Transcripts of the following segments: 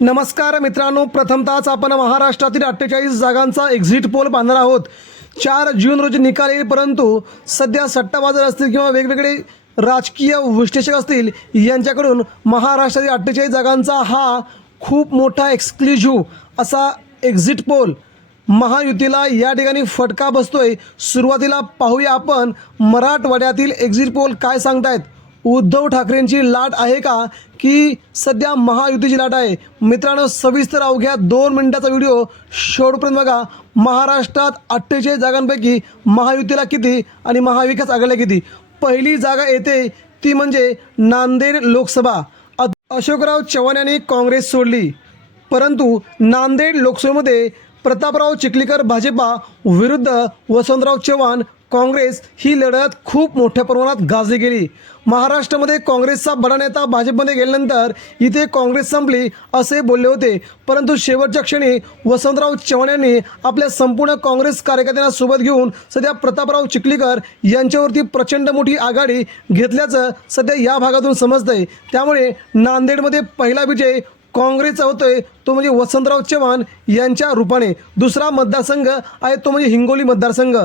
नमस्कार मित्रांनो प्रथमतःच आपण महाराष्ट्रातील अठ्ठेचाळीस जागांचा एक्झिट पोल पाहणार आहोत. चार जून रोजी निकाल येईल परंतु सध्या सट्टाबाजार असतील किंवा वेगवेगळे राजकीय विश्लेषक असतील यांच्याकडून महाराष्ट्रातील अठ्ठेचाळीस जागांचा हा खूप मोठा एक्सक्लुझिव्ह असा एक्झिट पोल महायुतीला या ठिकाणी फटका बसतोय. सुरुवातीला पाहूया आपण मराठवाड्यातील एक्झिट पोल काय सांगतायत. उद्धव ठाकरेंची लाट आहे का? की सध्या महायुतीची लाट आहे. मित्रांनो सविस्तर अवघ्या दोन मिनिटाचा व्हिडिओ शेवटपर्यंत बघा. महाराष्ट्रात अठ्ठेचाळीस जागांपैकी महायुतीला किती आणि महाविकास आघाडीला किती? पहिली जागा येते ती म्हणजे नांदेड लोकसभा. अशोकराव चव्हाण यांनी काँग्रेस सोडली. परंतु नांदेड लोकसभेमध्ये प्रतापराव चिखलीकर भाजपा विरुद्ध वसंतराव चव्हाण काँग्रेस ही लढत खूप मोठ्या प्रमाणात गाजली गेली. महाराष्ट्रामध्ये काँग्रेसचा बडा नेता भाजपमध्ये गेल्यानंतर इथे काँग्रेस संपली असे बोलले होते. परंतु शेवटच्या क्षणी वसंतराव चव्हाण यांनी आपल्या संपूर्ण काँग्रेस कार्यकर्त्यांना सोबत घेऊन सध्या प्रतापराव चिखलीकर यांच्यावरती प्रचंड मोठी आघाडी घेतल्याचं सध्या या भागातून समजतंय. त्यामुळे नांदेडमध्ये पहिला विजय काँग्रेसचा होतोय तो म्हणजे वसंतराव चव्हाण यांच्या रूपाने. दुसरा मतदारसंघ आहे तो म्हणजे हिंगोली मतदारसंघ.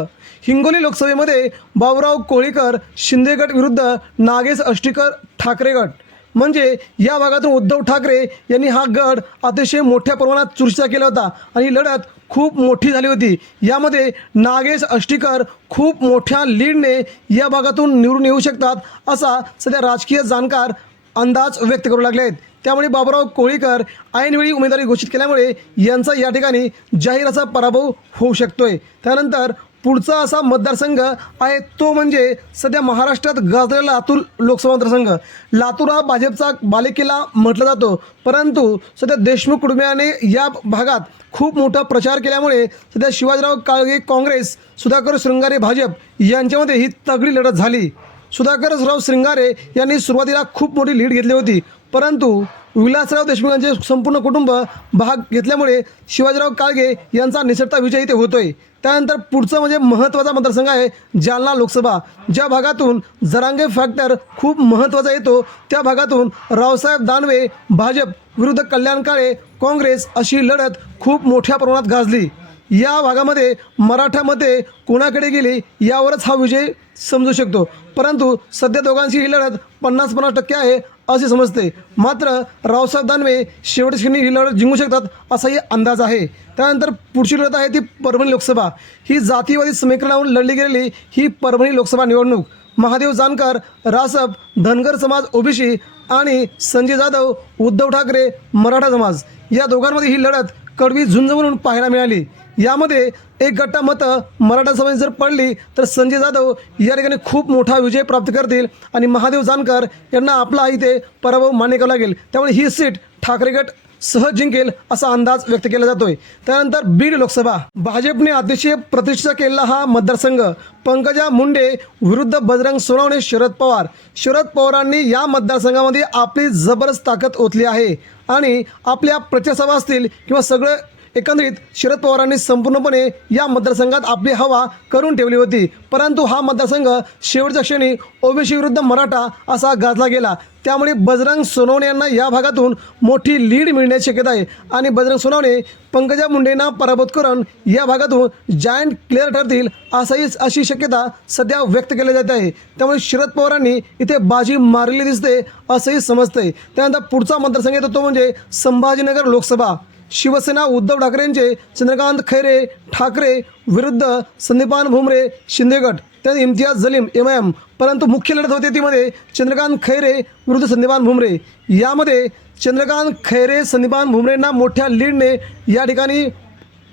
हिंगोली लोकसभेमध्ये बाबुराव कोळीकर शिंदेगड विरुद्ध नागेश अष्टीकर ठाकरे गट. म्हणजे या भागातून उद्धव ठाकरे यांनी हा गड अतिशय मोठ्या प्रमाणात चुरशीचा केला होता आणि लढत खूप मोठी झाली होती. यामध्ये नागेश अष्टीकर खूप मोठ्या लीडने या भागातून निवडून येऊ शकतात असा सध्या राजकीय जाणकार अंदाज व्यक्त करू लागले आहेत. त्यामुळे बाबुराव कोळीकर ऐनवेळी उमेदवारी घोषित केल्यामुळे यांचा या ठिकाणी जाहीर असा पराभव होऊ शकतोय. त्यानंतर पुढचा असा मतदारसंघ आहे तो म्हणजे सध्या महाराष्ट्रात गाजलेला लातूर लोकसभा मतदारसंघ. लातूर हा भाजपचा बालेकिल्ला म्हटला जातो परंतु सध्या देशमुख कुटुंबियाने या भागात खूप मोठा प्रचार केल्यामुळे सध्या शिवाजीराव काळगे काँग्रेस सुधाकर शृंगारे भाजप यांच्यामध्ये ही तगडी लढत झाली. सुधाकरराव श्रृंगारे यांनी सुरुवातीला खूप मोठी लीड घेतली होती परंतु विलासराव देशमुखांचे संपूर्ण कुटुंब भाग घेतल्यामुळे शिवाजीराव काळगे यांचा निसटता विजय इथे होतोय. त्यानंतर पुढचं म्हणजे महत्त्वाचा मतदारसंघ आहे जालना लोकसभा. ज्या भागातून जरांगे फॅक्टर खूप महत्त्वाचा येतो त्या भागातून रावसाहेब दानवे भाजप विरुद्ध कल्याण काळे काँग्रेस अशी लढत खूप मोठ्या प्रमाणात गाजली. या भागामध्ये मराठामध्ये कोणाकडे गेली यावरच हा विजय समजू शकतो. परंतु सध्या दोघांची ही लढत पन्नास पन्नास टक्के आहे असे समजते. मात्र रावसाहेब दानवे शेवटच्या क्षणी ही लढत जिंकू शकतात असाही अंदाज आहे. त्यानंतर पुढची लढत आहे ती परभणी लोकसभा. ही जातीवादी समीकरणावर लढली गेलेली ही परभणी लोकसभा निवडणूक. महादेव जानकर रासप धनगर समाज ओबीसी आणि संजय जाधव उद्धव ठाकरे मराठा समाज या दोघांमध्ये ही लढत कडवी झुंज म्हणून पाहायला मिळाली. यामध्ये एक गट्टा मतं मराठा समाज जर पडली तर संजय जाधव या ठिकाणी खूप मोठा विजय प्राप्त करतील आणि महादेव जानकर यांना आपला इथे पराभव मान्य करावा लागेल. त्यामुळे ही सीट ठाकरे गट सहज जिंकेल असा अंदाज व्यक्त केला जातोय. त्यानंतर बीड लोकसभा. भाजपने अतिशय प्रतिष्ठा केलेला हा मतदारसंघ. पंकजा मुंडे विरुद्ध बजरंग सोनवणे शरद पवार. शरद पवारांनी या मतदारसंघामध्ये आपली जबरदस्त ताकद ओतली आहे. आणि आपल्या प्रचारसभा असतील किंवा सगळं एकंदरीत शरद पवारांनी संपूर्णपणे या मतदारसंघात आपली हवा करून ठेवली होती. परंतु हा मतदारसंघ शेवटच्या क्षणी ओबीसी विरुद्ध मराठा असा गाजला गेला. त्यामुळे बजरंग सोनवणे यांना या भागातून मोठी लीड मिळण्याची शक्यता आहे. आणि बजरंग सोनवणे पंकजा मुंडेंना पराभूत करून या भागातून जायंट क्लिअर ठरतील असाही अशी शक्यता सध्या व्यक्त केली जात आहे. त्यामुळे शरद पवारांनी इथे बाजी मारलेली दिसते असंही समजतंय. त्यानंतर पुढचा मतदारसंघ येतो तो म्हणजे संभाजीनगर लोकसभा. शिवसेना उद्धव ठाकरेंचे चंद्रकांत खैरे ठाकरे विरुद्ध संदीपान भुमरे शिंदेगट त्यात इम्तियाज जलीम एम एम परंतु मुख्य लढत होते तीमध्ये चंद्रकांत खैरे विरुद्ध संदीपान भुमरे. यामध्ये चंद्रकांत खैरे संदीपान भुमरेंना मोठ्या लीडने या ठिकाणी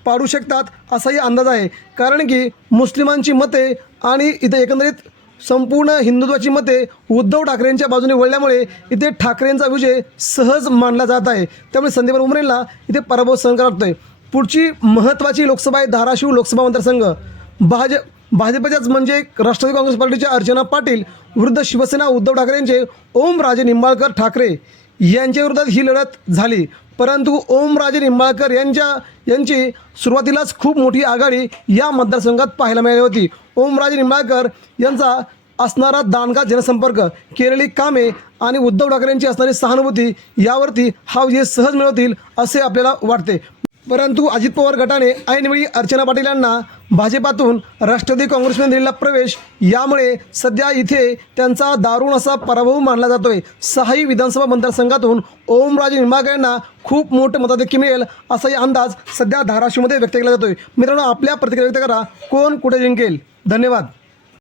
पाडू शकतात असाही अंदाज आहे. कारण की मुस्लिमांची मते आणि इथे एकंदरीत संपूर्ण हिंदुत्वाची मते उद्धव ठाकरेंच्या बाजूने वळल्यामुळे इथे ठाकरेंचा विजय सहज मानला जात आहे. त्यामुळे संदीप उमरेंना इथे पराभव सहन करावा लागतोय. पुढची महत्त्वाची लोकसभा आहे धाराशिव लोकसभा मतदारसंघ. भाजप भाजपच्याच म्हणजे राष्ट्रवादी काँग्रेस पार्टीच्या अर्चना पाटील विरुद्ध शिवसेना उद्धव ठाकरेंचे ओमराजे निंबाळकर ठाकरे. यांच्या विरोधात ही लढत झाली. परंतु ओमराजे निंबाळकर यांच्या यांची सुरुवातीलाच खूप मोठी आघाडी या मतदारसंघात पाहायला मिळाली होती. ओमराजे निंबाळकर यांचा असणारा दांडगा जनसंपर्क केरळी कामे आणि उद्धव ठाकरेंची असणारी सहानुभूती यावरती हा विजय सहज मिळवतील असे आपल्याला वाटते. परंतु अजित पवार गटाने ऐनवेळी अर्चना पाटील यांना भाजपातून राष्ट्रवादी काँग्रेसमध्ये दिलेला प्रवेश यामुळे सध्या इथे त्यांचा दारुण असा पराभव मानला जातोय. सहाही विधानसभा मतदारसंघातून ओमराजे निंबाळकर यांना खूप मोठं मताधिक्य मिळेल असाही अंदाज सध्या धाराशिवमध्ये व्यक्त केला जातोय. मित्रांनो आपल्या प्रतिक्रिया व्यक्त करा. कोण कुठे जिंकेल? धन्यवाद.